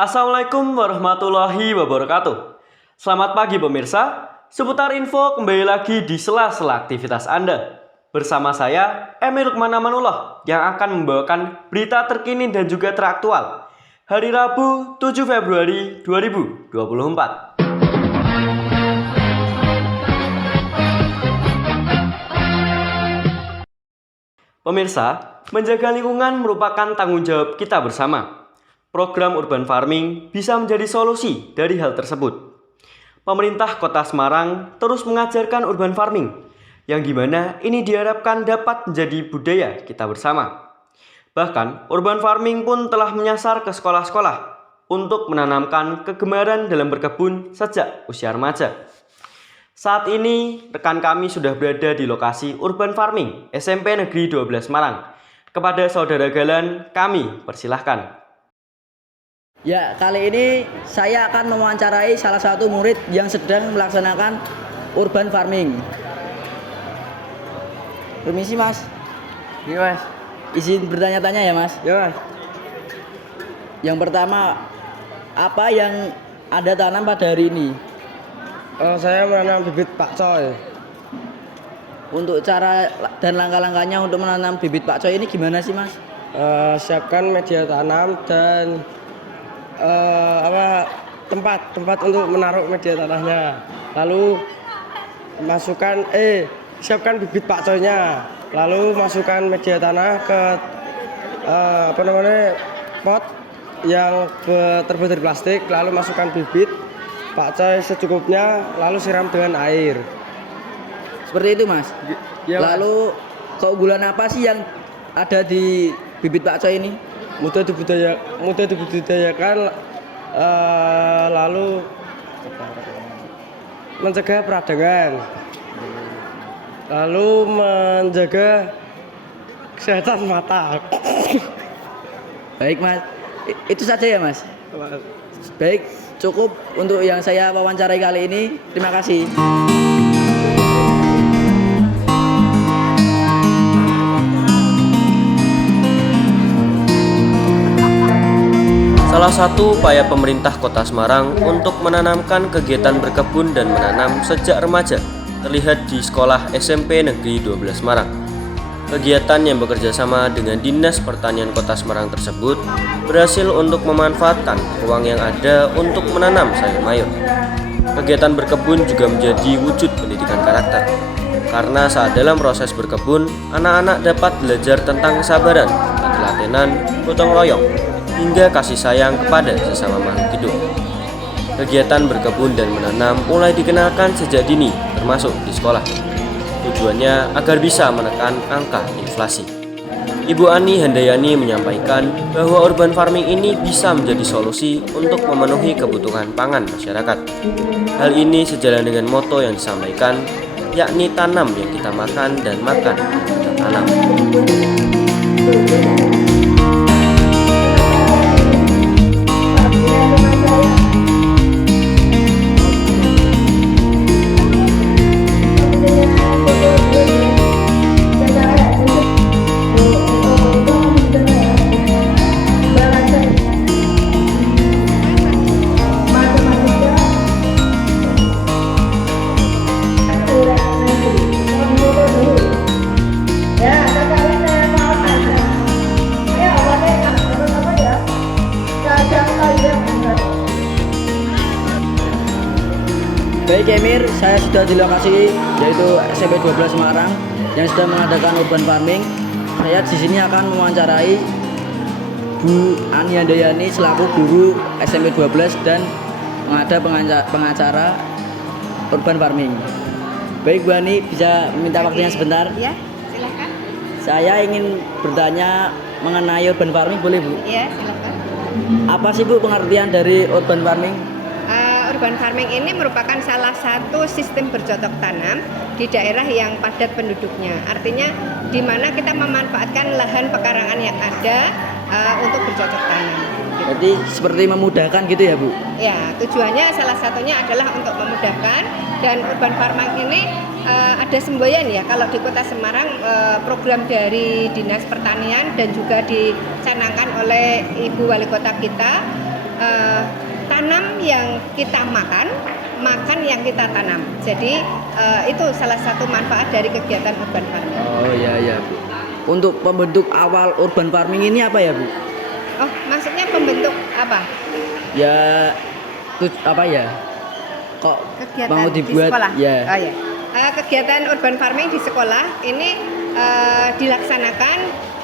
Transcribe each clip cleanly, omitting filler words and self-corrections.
Assalamualaikum warahmatullahi wabarakatuh. Selamat pagi pemirsa. Seputar info kembali lagi di sela-sela aktivitas Anda. Bersama saya, Emir Lukman Amanullah, yang akan membawakan berita terkini dan juga teraktual. Hari Rabu 7 Februari 2024. Pemirsa, menjaga lingkungan merupakan tanggung jawab kita bersama. Program urban farming bisa menjadi solusi dari hal tersebut. Pemerintah Kota Semarang terus mengajarkan urban farming, yang dimana ini diharapkan dapat menjadi budaya kita bersama. Bahkan, urban farming pun telah menyasar ke sekolah-sekolah untuk menanamkan kegemaran dalam berkebun sejak usia remaja. Saat ini, rekan kami sudah berada di lokasi urban farming SMP Negeri 12 Semarang. Kepada saudara Galan, kami persilahkan. Ya, kali ini saya akan mewawancarai salah satu murid yang sedang melaksanakan urban farming. Permisi Mas. Iya Mas. Izin bertanya-tanya ya Mas. Iya Mas. Yang pertama, apa yang Anda tanam pada hari ini? Saya menanam bibit pakcoy. Untuk cara dan langkah-langkahnya untuk menanam bibit pakcoy ini gimana sih Mas? Siapkan media tanam dan tempat untuk menaruh media tanahnya. Lalu siapkan bibit pakcoynya. Lalu masukkan media tanah ke pot yang terbuat dari plastik. Lalu masukkan bibit pakcoy secukupnya. Lalu siram dengan air. Seperti itu Mas. Ya, Mas. Lalu keunggulan apa sih yang ada di bibit pakcoy ini? Mudah dibudidayakan, lalu mencegah peradangan, lalu menjaga kesehatan mata. Baik Mas, itu saja ya Mas. Baik, cukup untuk yang saya wawancarai kali ini. Terima kasih. Salah satu upaya pemerintah Kota Semarang untuk menanamkan kegiatan berkebun dan menanam sejak remaja terlihat di sekolah SMP Negeri 12 Semarang. Kegiatan yang bekerja sama dengan Dinas Pertanian Kota Semarang tersebut berhasil untuk memanfaatkan ruang yang ada untuk menanam sayur mayur. Kegiatan berkebun juga menjadi wujud pendidikan karakter, karena saat dalam proses berkebun, anak-anak dapat belajar tentang kesabaran, ketelatenan, gotong royong, hingga kasih sayang kepada sesama makhluk hidup. Kegiatan berkebun dan menanam mulai dikenalkan sejak dini, termasuk di sekolah. Tujuannya agar bisa menekan angka inflasi. Ibu Ani Handayani menyampaikan bahwa urban farming ini bisa menjadi solusi untuk memenuhi kebutuhan pangan masyarakat. Hal ini sejalan dengan moto yang disampaikan, yakni tanam yang kita makan dan makan yang kita tanam. Baik Emir, saya sudah di lokasi yaitu SMP 12 Semarang yang sedang mengadakan urban farming. Saya di sini akan mewawancarai Bu Ani Handayani selaku guru SMP 12 dan pengacara urban farming. Baik Bu Ani, bisa minta waktunya sebentar? Ya, silakan. Saya ingin bertanya mengenai urban farming, boleh Bu? Ya, silakan. Apa sih Bu pengertian dari urban farming? Urban farming ini merupakan salah satu sistem bercocok tanam di daerah yang padat penduduknya. Artinya di mana kita memanfaatkan lahan pekarangan yang ada untuk bercocok tanam. Jadi seperti memudahkan gitu ya Bu? Ya, tujuannya salah satunya adalah untuk memudahkan, dan urban farming ini ada semboyan ya. Kalau di Kota Semarang program dari Dinas Pertanian dan juga dicanangkan oleh Ibu Wali Kota kita tanam yang kita makan, makan yang kita tanam. Jadi itu salah satu manfaat dari kegiatan urban farming. Oh iya Bu. Untuk pembentuk awal urban farming ini apa ya Bu? Oh, maksudnya pembentuk apa? Ya apa ya? Kok Kegiatan mau di dibuat sekolah? ya? Oh, ya. Kegiatan urban farming di sekolah ini dilaksanakan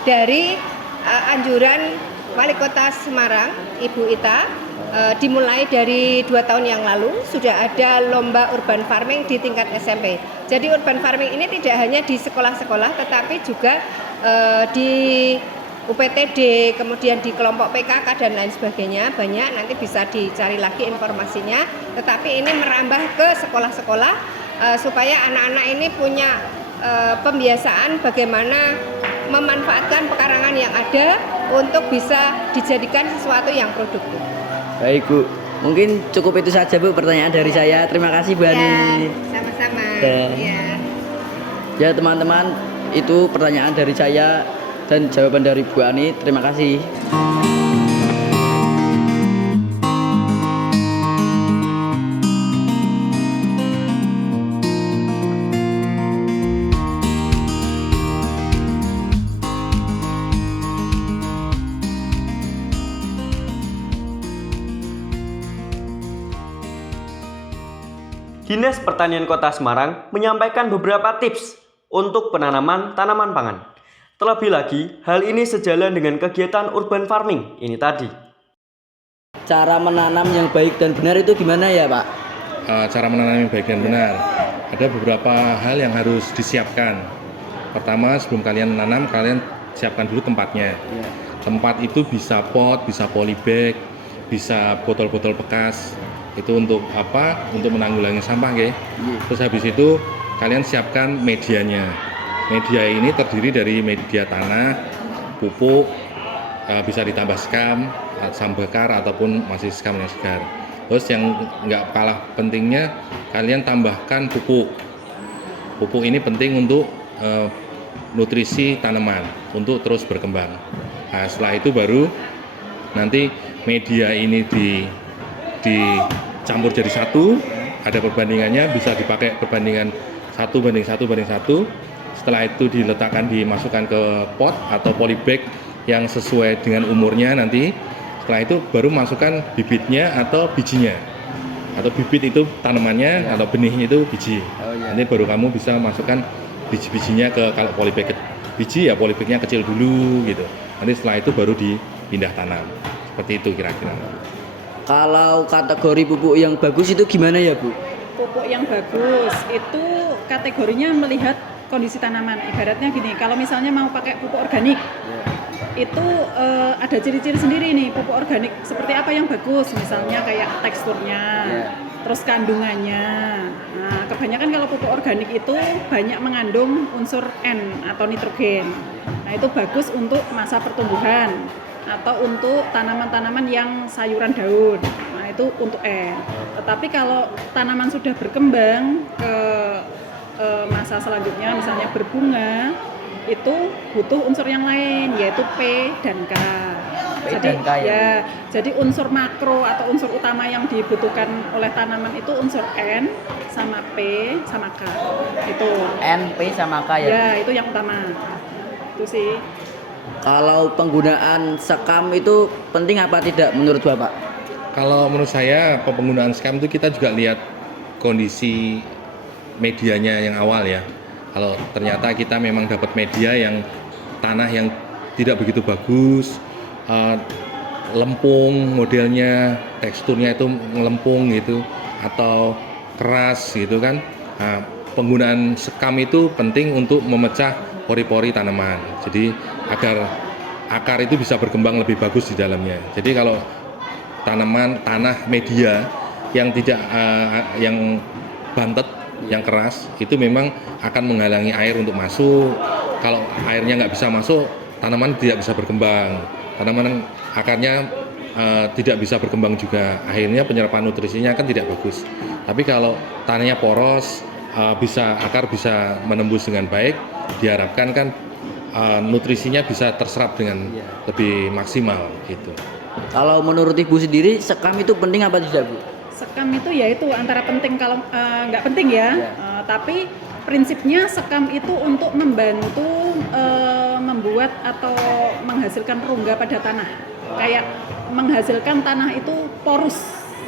dari anjuran Wali Kota Semarang, Ibu Ita. Dimulai dari 2 tahun yang lalu sudah ada lomba urban farming di tingkat SMP. Jadi urban farming ini tidak hanya di sekolah-sekolah, tetapi juga di UPTD, kemudian di kelompok PKK dan lain sebagainya. Banyak, nanti bisa dicari lagi informasinya. Tetapi ini merambah ke sekolah-sekolah supaya anak-anak ini punya pembiasaan bagaimana memanfaatkan pekarangan yang ada untuk bisa dijadikan sesuatu yang produktif. Baik Bu, mungkin cukup itu saja Bu pertanyaan dari saya. Terima kasih Bu Ani. Ya, sama-sama. Ya. Ya. Ya teman-teman, itu pertanyaan dari saya dan jawaban dari Bu Ani. Terima kasih. Dinas Pertanian Kota Semarang menyampaikan beberapa tips untuk penanaman tanaman pangan. Terlebih lagi, hal ini sejalan dengan kegiatan urban farming ini tadi. Cara menanam yang baik dan benar itu gimana ya Pak? Cara menanam yang baik dan benar. Ada beberapa hal yang harus disiapkan. Pertama, sebelum kalian menanam, kalian siapkan dulu tempatnya. Ya. Tempat itu bisa pot, bisa polybag, bisa botol-botol bekas. Itu untuk apa? Untuk menanggulangi sampah, ya. Terus habis itu kalian siapkan medianya. Media ini terdiri dari media tanah, pupuk, bisa ditambah skam bakar ataupun masih skam yang segar. Terus yang nggak kalah pentingnya, kalian tambahkan pupuk. Pupuk ini penting untuk nutrisi tanaman untuk terus berkembang. Nah, setelah itu baru nanti media ini dicampur jadi satu, ada perbandingannya, bisa dipakai perbandingan 1:1:1. Setelah itu dimasukkan ke pot atau polybag yang sesuai dengan umurnya nanti. Setelah itu baru masukkan bibitnya atau bijinya. Atau bibit itu tanamannya, atau benihnya itu biji. Nanti baru kamu bisa masukkan biji-bijinya kalau polybag biji ya polybagnya kecil dulu gitu. Nanti setelah itu baru dipindah tanam. Seperti itu kira-kira. Kalau kategori pupuk yang bagus itu gimana ya Bu? Pupuk yang bagus itu kategorinya melihat kondisi tanaman. Ibaratnya gini, kalau misalnya mau pakai pupuk organik, itu ada ciri-ciri sendiri nih pupuk organik seperti apa yang bagus. Misalnya kayak teksturnya, terus kandungannya. Nah, kebanyakan kalau pupuk organik itu banyak mengandung unsur N atau nitrogen. Nah, itu bagus untuk masa pertumbuhan atau untuk tanaman-tanaman yang sayuran daun. Nah, itu untuk N. Tetapi kalau tanaman sudah berkembang ke masa selanjutnya, misalnya berbunga, itu butuh unsur yang lain, yaitu P dan K. Jadi unsur makro atau unsur utama yang dibutuhkan oleh tanaman itu unsur N sama P sama K. Itu N, P sama K ya? Ya, itu yang utama. Itu sih. Kalau penggunaan sekam itu penting apa tidak menurut Bapak? Kalau menurut saya penggunaan skam itu kita juga lihat kondisi medianya yang awal ya. Kalau ternyata kita memang dapat media yang tanah yang tidak begitu bagus, lempung modelnya, teksturnya itu melempung gitu atau keras gitu kan. Nah, penggunaan sekam itu penting untuk memecah pori-pori tanaman. Jadi agar akar itu bisa berkembang lebih bagus di dalamnya. Jadi kalau tanah media yang tidak yang bantet, yang keras itu memang akan menghalangi air untuk masuk. Kalau airnya nggak bisa masuk, tanaman tidak bisa berkembang. Tanaman akarnya tidak bisa berkembang juga. Akhirnya penyerapan nutrisinya kan tidak bagus. Tapi kalau tanahnya poros, akar bisa menembus dengan baik, diharapkan kan nutrisinya bisa terserap dengan lebih maksimal gitu. Kalau menurut Ibu sendiri, sekam itu penting apa tidak, Bu? Sekam itu yaitu antara penting kalau nggak penting ya, tapi prinsipnya sekam itu untuk membantu membuat atau menghasilkan rongga pada tanah, kayak menghasilkan tanah itu porus.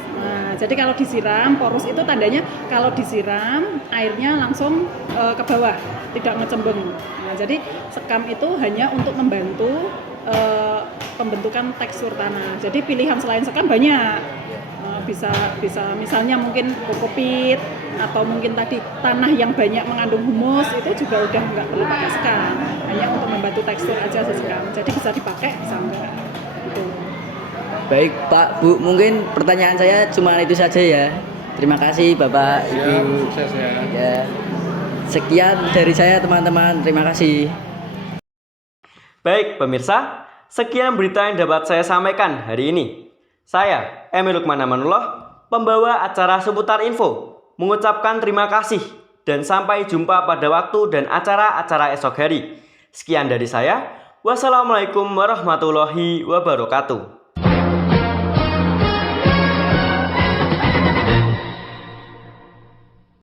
Nah, jadi kalau disiram, porus itu tandanya kalau disiram airnya langsung ke bawah, tidak ngecembeng. Nah, jadi sekam itu hanya untuk membantu pembentukan tekstur tanah. Jadi pilihan selain sekam banyak. Bisa misalnya mungkin kokopit atau mungkin tadi tanah yang banyak mengandung humus itu juga udah nggak perlu pakai sekam, hanya untuk membantu tekstur aja sekam. Jadi bisa dipakai bisa enggak gitu. Baik Pak, Bu, mungkin pertanyaan saya cuma itu saja ya. Terima kasih Bapak, Siap, Ibu. sukses ya. Ya. Sekian dari saya teman-teman, terima kasih. Baik pemirsa, sekian berita yang dapat saya sampaikan hari ini. Saya, Emil Lukman Amanullah, pembawa acara Seputar Info, mengucapkan terima kasih dan sampai jumpa pada waktu dan acara-acara esok hari. Sekian dari saya. Wassalamualaikum warahmatullahi wabarakatuh.